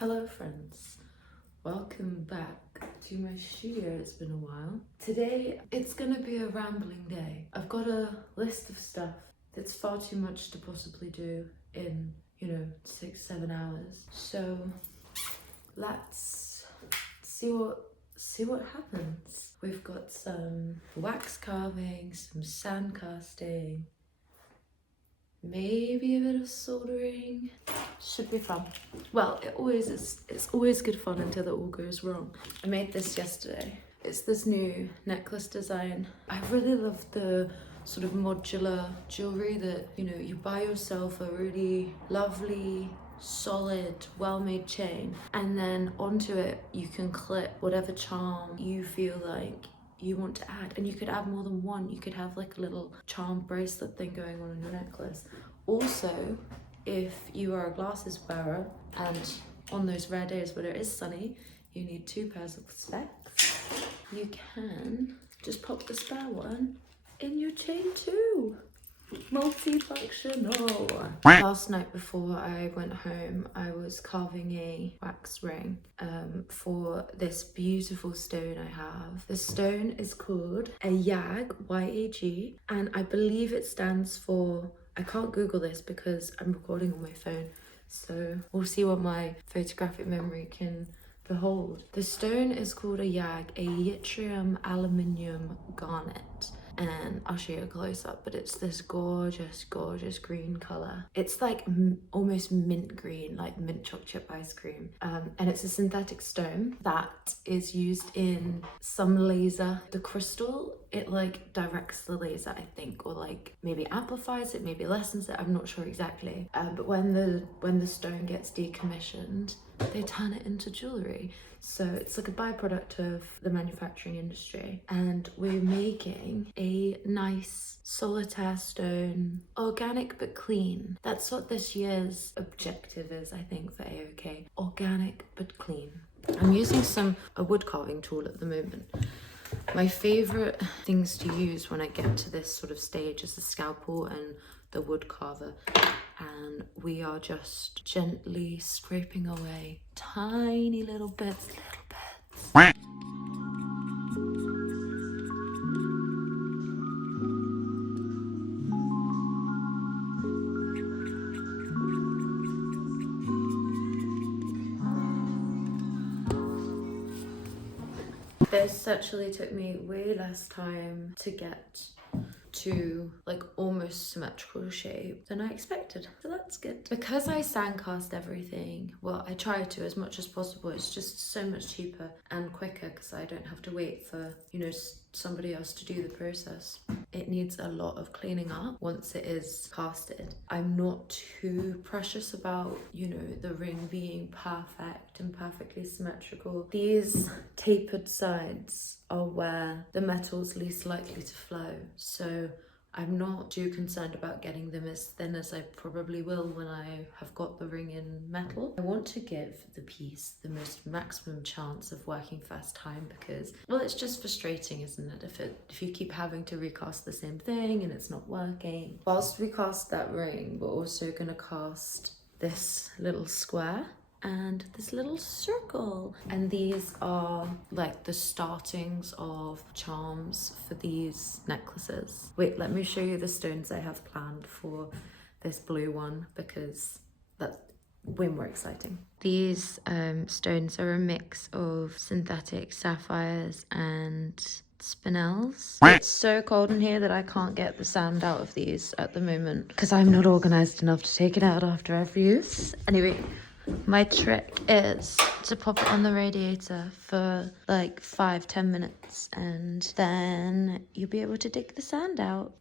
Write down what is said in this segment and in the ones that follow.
Hello friends, welcome back to my studio. It's been a while. Today it's gonna be a rambling day. I've got a list of stuff that's far too much to possibly do in 6-7 hours, so let's see what happens. We've got some wax carving, some sand casting, maybe a bit of soldering. Should be fun. Well, it always is. It's always good fun until it all goes wrong. I made this yesterday. It's this new necklace design. I really love the sort of modular jewellery that, you buy yourself a really lovely, solid, well-made chain, and then onto it you can clip whatever charm you feel like you want to add, and you could add more than one. You could have like a little charm bracelet thing going on in your necklace. Also, if you are a glasses wearer and on those rare days when it is sunny you need 2 pairs of specs, you can just pop the spare one in your chain too. Multifunctional. Last night before I went home, I was carving a wax ring for this beautiful stone I have. The stone is called a YAG, Y-A-G, and I believe it stands for, I can't Google this because I'm recording on my phone, so we'll see what my photographic memory can behold. The stone is called a YAG, a yttrium aluminium garnet. And I'll show you a close-up, but it's this gorgeous green color. It's like almost mint green, like mint chocolate chip ice cream, and it's a synthetic stone that is used in some laser. The crystal, it like directs the laser, I think, or like maybe amplifies it, maybe lessens it, I'm not sure exactly, but when the stone gets decommissioned, they turn it into jewellery. So it's like a byproduct of the manufacturing industry, and we're making a nice solitaire stone, organic but clean. That's what this year's objective is, I think, for AOK. Organic but clean. I'm using a wood carving tool at the moment. My favourite things to use when I get to this sort of stage is the scalpel and the wood carver, and we are just gently scraping away tiny little bits. This actually took me way less time to get to like almost symmetrical shape than I expected, so that's good. Because I sandcast everything, well, I try to as much as possible. It's just so much cheaper and quicker because I don't have to wait for somebody else to do the process. It needs a lot of cleaning up once it is casted. I'm not too precious about the ring being perfect and perfectly symmetrical. These tapered sides are where the metal's least likely to flow, so I'm not too concerned about getting them as thin as I probably will when I have got the ring in metal. I want to give the piece the most maximum chance of working first time because, well, it's just frustrating, isn't it, if you keep having to recast the same thing and it's not working. Whilst we cast that ring, we're also going to cast this little square and this little circle, and these are like the startings of charms for these necklaces. Wait, let me show you the stones I have planned for this blue one because that's way more exciting. These stones are a mix of synthetic sapphires and spinels. It's so cold in here that I can't get the sand out of these at the moment because I'm not organized enough to take it out after every use. Anyway, my trick is to pop it on the radiator for like 5-10 minutes, and then you'll be able to dig the sand out.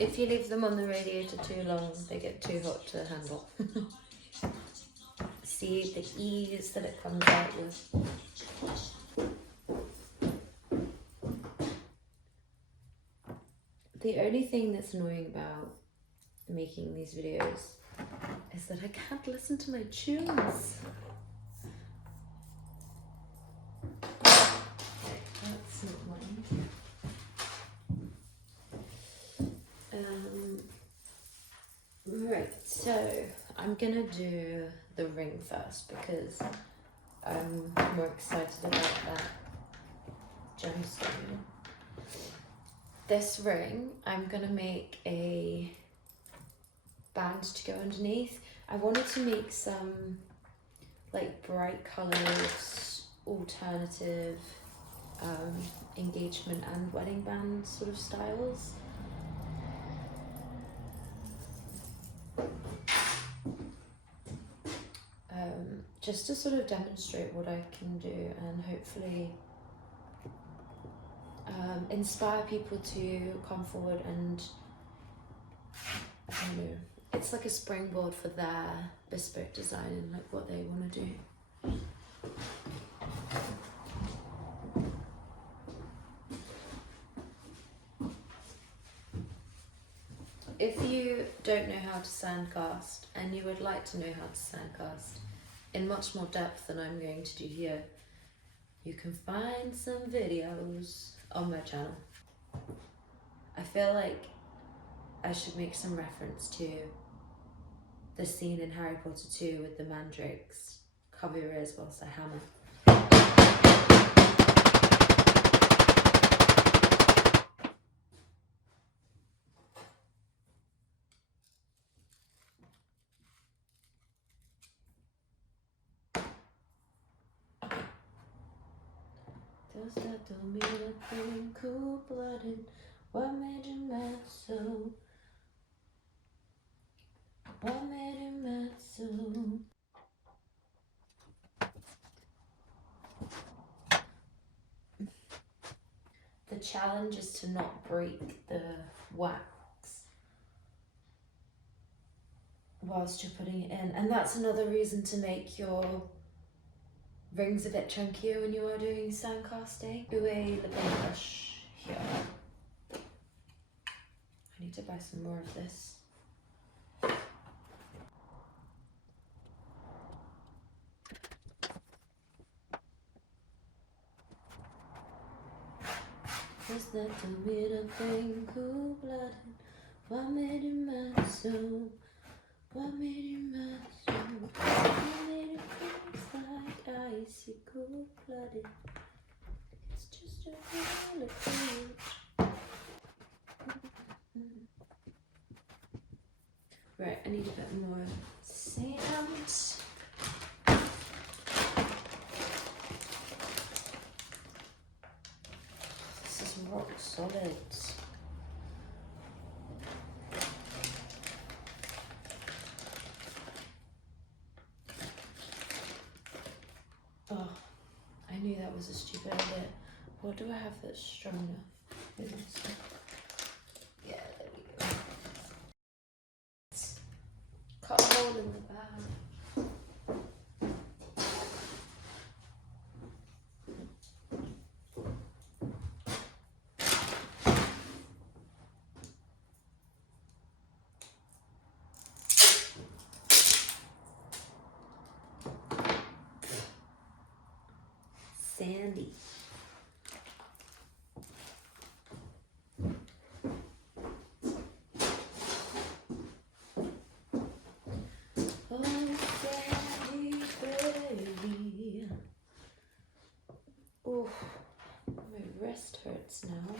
If you leave them on the radiator too long, they get too hot to handle. See the ease that it comes out with. The only thing that's annoying about making these videos is that I can't listen to my tunes. That's not mine. Right, so I'm gonna do the ring first because I'm more excited about that gemstone. This ring, I'm gonna make a band to go underneath. I wanted to make some like bright coloured, alternative engagement and wedding band sort of styles. Just to sort of demonstrate what I can do and hopefully inspire people to come forward and, I don't know, it's like a springboard for their bespoke design and like what they want to do. If you don't know how to sandcast and you would like to know how to sandcast in much more depth than I'm going to do here, you can find some videos on my channel. I feel like I should make some reference to the scene in Harry Potter 2 with the mandrakes. Cover your ears whilst I hammer. Does that do me a thing, cold-blooded? What made you mad so? What made you mad so? The challenge is to not break the wax whilst you're putting it in, and that's another reason to make your rings a bit chunkier when you are doing sandcasting. Do a lip brush here. I need to buy some more of this. Was that the weird thing, cold-blooded? What made you mad so? What made you mad so? What made you freeze like icy cold-blooded? It's just a real approach. Right, I need a bit more sand. Rock solid. Oh, I knew that was a stupid idea. What do I have that's strong enough? Yeah, there we go. Cut a hole in the bag. Sandy. Oh, Sandy, baby. Oh, my wrist hurts now.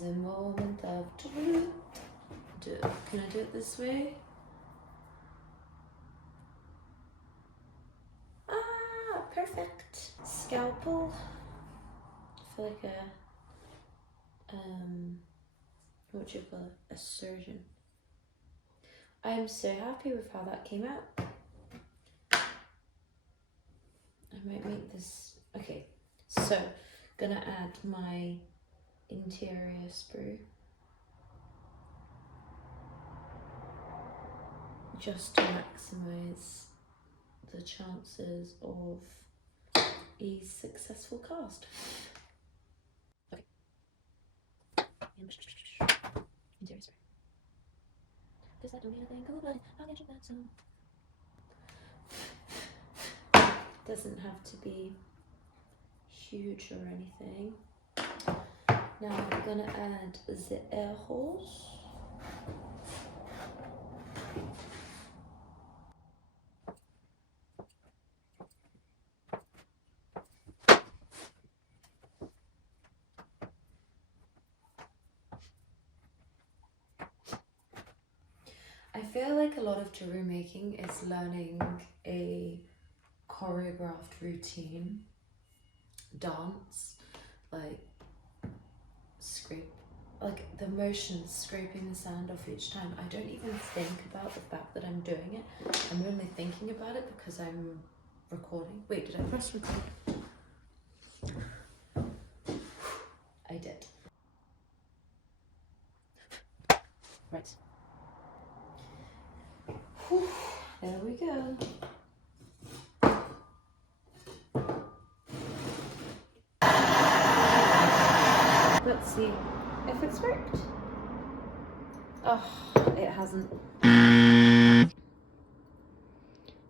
The moment of truth. Can I do it this way? Ah, perfect. Scalpel. I feel like a what do you call it? A surgeon. I am so happy with how that came out. I might make this. Okay, so gonna add my interior sprue just to maximize the chances of a successful cast. Okay. Interior spray. Because I don't need a thing, but I'll get you that soon. Doesn't have to be huge or anything. Now I'm gonna add the air hose. I feel like a lot of jewelry making is learning a choreographed routine, dance, like scrape, like the motions, scraping the sand off each time. I don't even think about the fact that I'm doing it. I'm only thinking about it because I'm recording. Wait, did I press record? I did. Right. Whew, there we go. Let's see if it's worked. Oh, it hasn't.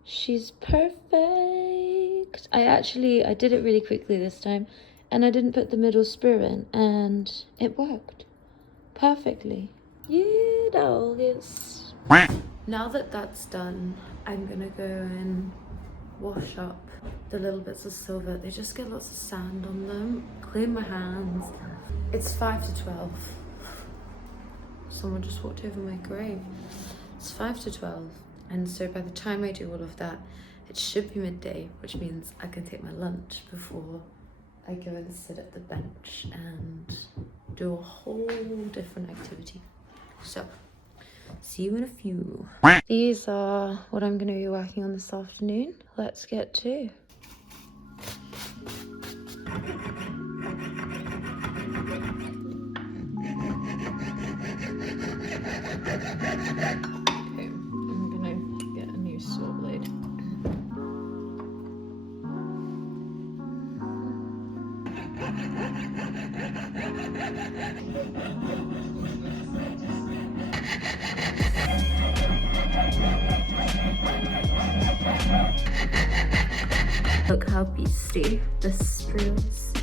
She's perfect. I did it really quickly this time, and I didn't put the middle sprue in, and it worked perfectly. Yeah, doggies. Now that that's done, I'm gonna go and wash up the little bits of silver. They just get lots of sand on them. Clean my hands. It's 5 to 12. Someone just walked over my grave. It's 5 to 12. And so by the time I do all of that, it should be midday, which means I can take my lunch before I go and sit at the bench and do a whole different activity. So, see you in a few. These are what I'm going to be working on this afternoon. Let's get to. Okay, I'm gonna get a new saw blade. Look how beastie this sprue is.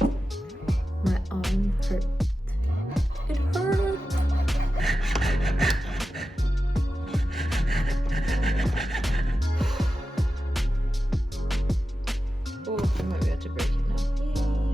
My arm hurt. It hurt. Oh, I might be able to break it now. Yay.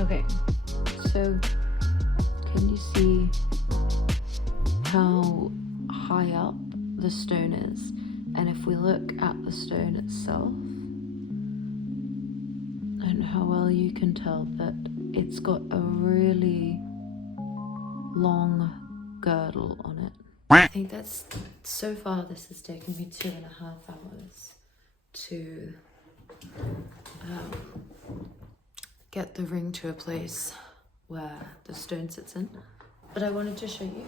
Okay, so can you see how high up the stone is? And if we look at the stone itself, I don't know how well you can tell that it's got a really long girdle on it. I think that's, so far this has taken me 2.5 hours to get the ring to a place where the stone sits in. But I wanted to show you.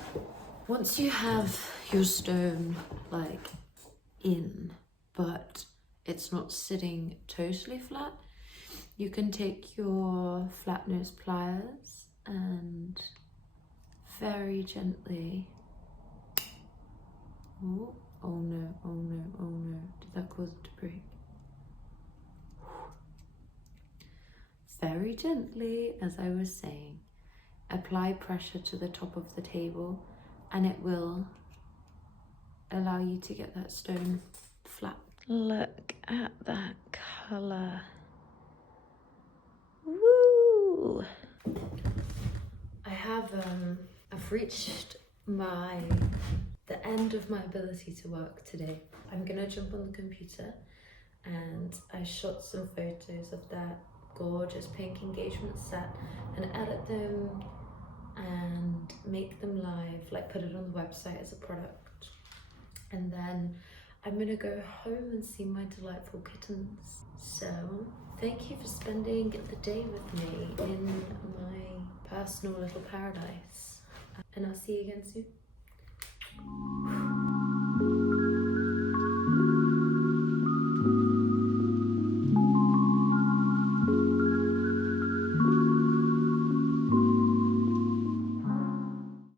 Once you have your stone like in, but it's not sitting totally flat, you can take your flat nose pliers and very gently, oh no, oh no, oh no, did that cause it to break? Very gently, as I was saying, apply pressure to the top of the table, and it will allow you to get that stone flat. Look at that colour. Woo! I've reached my the end of my ability to work today. I'm gonna jump on the computer, and I shot some photos of that gorgeous pink engagement set and edit them and make them live, like put it on the website as a product. And then I'm gonna go home and see my delightful kittens. So thank you for spending the day with me in my personal little paradise, and I'll see you again soon.